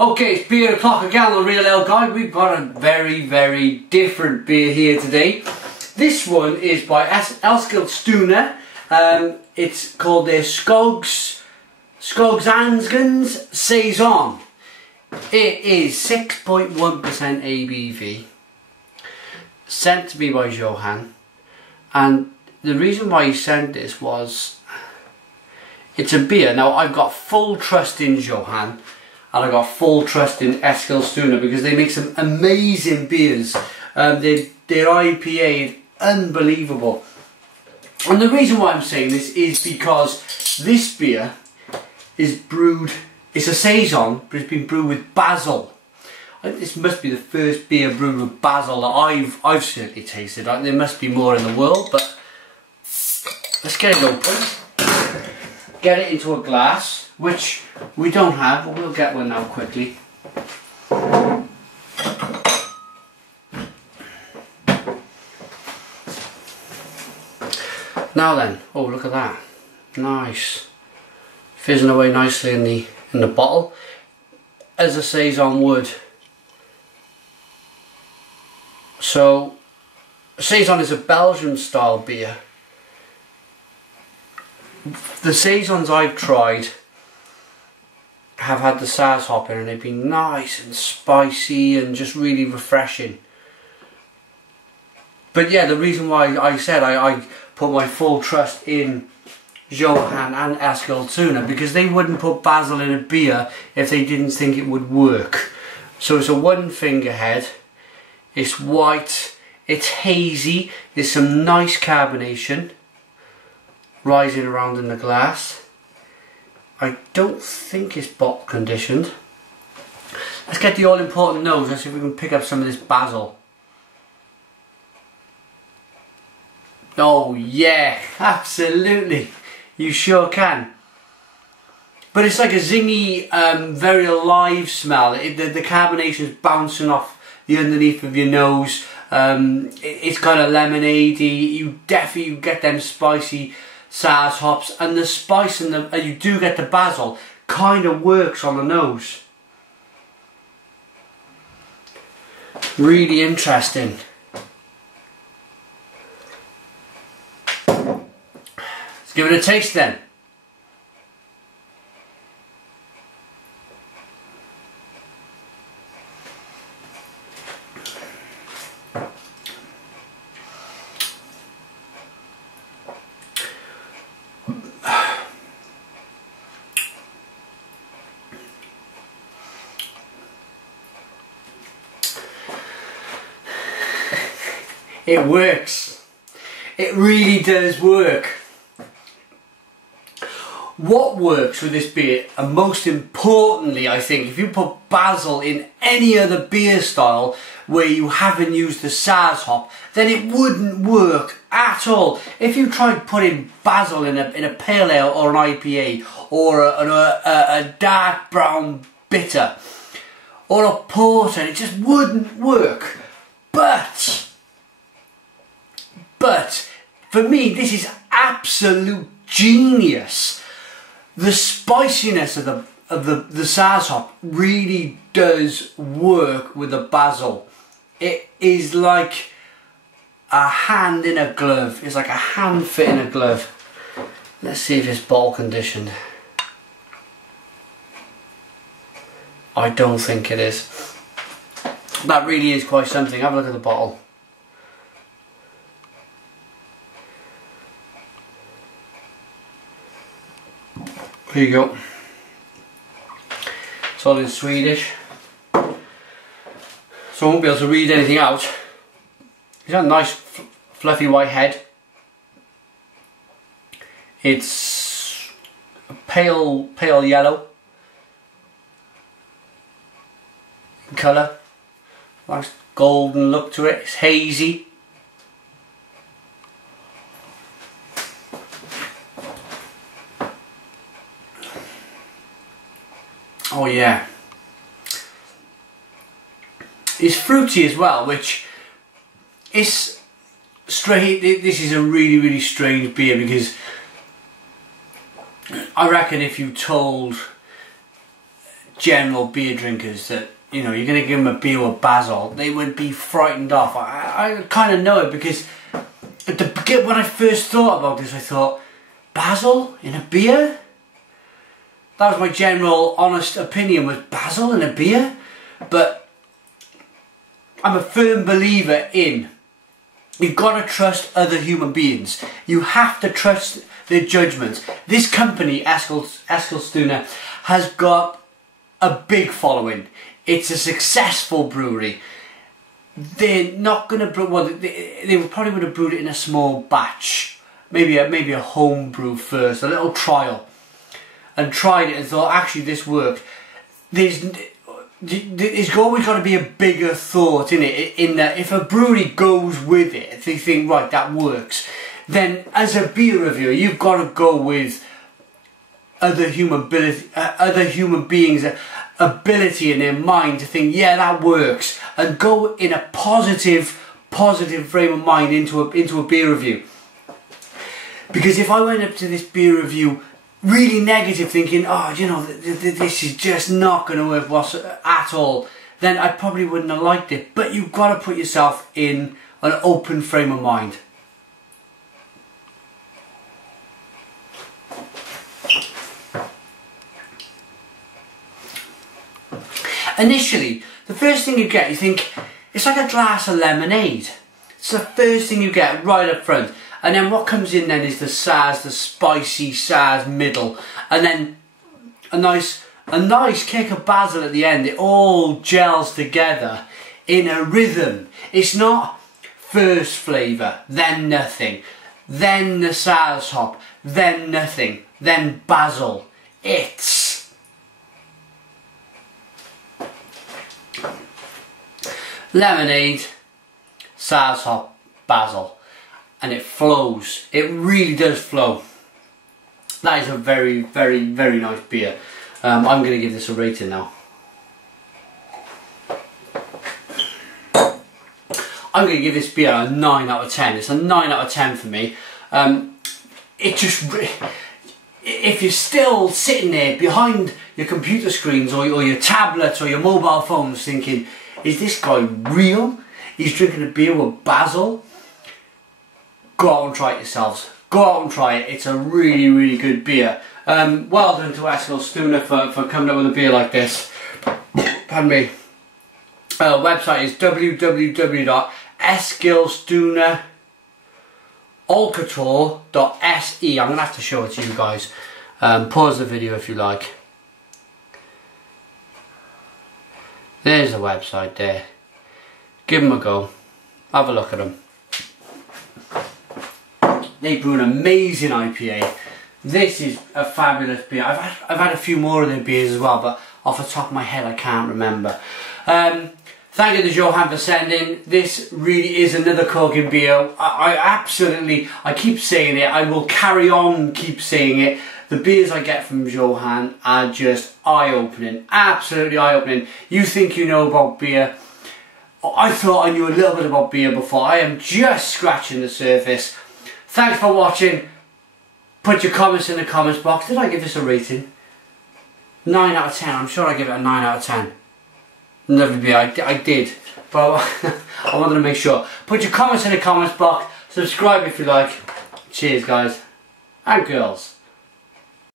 Okay, it's beer o'clock again on the Real Ale Guide. We've got a very different beer here today. This one is by Eskilstuna. It's called the Skogsängens Saison. It is 6.1% ABV. Sent to me by Johan. And the reason why he sent this was, it's a beer. Now I've got full trust in Johan. And I got full trust in Eskilstuna because they make some amazing beers. Their IPA is unbelievable. And the reason why I'm saying this is because this beer is brewed, it's a Saison, but it's been brewed with basil. I think this must be the first beer brewed with basil that I've certainly tasted. There must be more in the world, but let's get it open. Get it into a glass, which we don't have, but we'll get one now quickly. Now then, oh look at that, nice, fizzing away nicely in the bottle, as a Saison would. So, Saison is a Belgian style beer. The Saisons I've tried have had the Saaz hop in and they've been nice and spicy and just really refreshing. But yeah, the reason why I said I put my full trust in Johan and Eskilstuna, because they wouldn't put basil in a beer if they didn't think it would work. So it's a one finger head, it's white, it's hazy, there's some nice carbonation rising around in the glass. I don't think it's bottle conditioned. Let's get the all important nose. Let's see if we can pick up some of this basil. Oh yeah, absolutely. You sure can. But it's like a zingy, very alive smell. The carbonation is bouncing off the underneath of your nose. It's kind of lemonade-y. You definitely get them spicy Saaz hops, and the spice and you do get the basil kind of works on the nose. Really interesting. Let's give it a taste then. It works. It really does work. What works with this beer, and most importantly I think, if you put basil in any other beer style where you haven't used the Saaz hop, then it wouldn't work at all. If you tried putting basil in a pale ale or an IPA or a dark brown bitter or a porter, it just wouldn't work. But for me, this is absolute genius. The spiciness of the Saaz hop really does work with the basil. It is like a hand in a glove. It's like a hand fit in a glove. Let's see if it's bottle conditioned. I don't think it is. That really is quite something. Have a look at the bottle. Here you go. It's all in Swedish, so I won't be able to read anything out. It's got a nice fluffy white head. It's a pale yellow in colour. Nice golden look to it. It's hazy. Oh yeah, it's fruity as well, which is strange. This is a really strange beer, because I reckon if you told general beer drinkers that, you know, you're going to give them a beer with basil, they would be frightened off. I kind of know it because at the beginning, when I first thought about this, I thought, basil in a beer? That was my general honest opinion, was basil in a beer. But I'm a firm believer in, you've got to trust other human beings. You have to trust their judgments. This company, Eskilstuna, has got a big following. It's a successful brewery. They're not going to brew, well, they probably would have brewed it in a small batch. Maybe a home brew first, a little trial. And tried it and thought, actually this worked. There's always got to be a bigger thought in it, in that if a brewery goes with it, if they think, right, that works, then as a beer reviewer, you've got to go with other human beings' ability in their mind to think, yeah, that works, and go in a positive frame of mind into a beer review. Because if I went up to this beer review really negative, thinking, oh, you know, this is just not going to work at all, then I probably wouldn't have liked it. But you've got to put yourself in an open frame of mind. Initially, the first thing you get, you think, it's like a glass of lemonade. It's the first thing you get right up front. And then what comes in then is the Saaz, the spicy Saaz middle. And then a nice kick of basil at the end. It all gels together in a rhythm. It's not first flavour, then nothing, then the Saaz hop, then nothing, then basil. It's lemonade, Saaz hop, basil. And it flows. It really does flow. That is a very, very, very nice beer. I'm going to give this a rating now. I'm going to give this beer a 9 out of 10. It's a 9 out of 10 for me. It just... If you're still sitting there behind your computer screens or your tablets or your mobile phones thinking, is this guy real? He's drinking a beer with basil? Go out and try it yourselves. Go out and try it. It's a really, really good beer. Well done to Eskilstuna for coming up with a beer like this. Pardon me. Website is www.eskilstunaölkultur.se. I'm going to have to show it to you guys. Pause the video if you like. There's the website there. Give them a go. Have a look at them. They brew an amazing IPA. This is a fabulous beer. I've had a few more of their beers as well, but off the top of my head I can't remember. Thank you to Johan for sending. This really is another corking beer. I keep saying it, I will carry on keep saying it. The beers I get from Johan are just eye-opening, absolutely eye-opening. You think you know about beer. I thought I knew a little bit about beer before. I am just scratching the surface. Thanks for watching. Put your comments in the comments box. Did I give this a rating? 9 out of 10. I'm sure I give it a 9 out of 10. Lovely beer. I did. But I wanted to make sure. Put your comments in the comments box. Subscribe if you like. Cheers guys. And girls.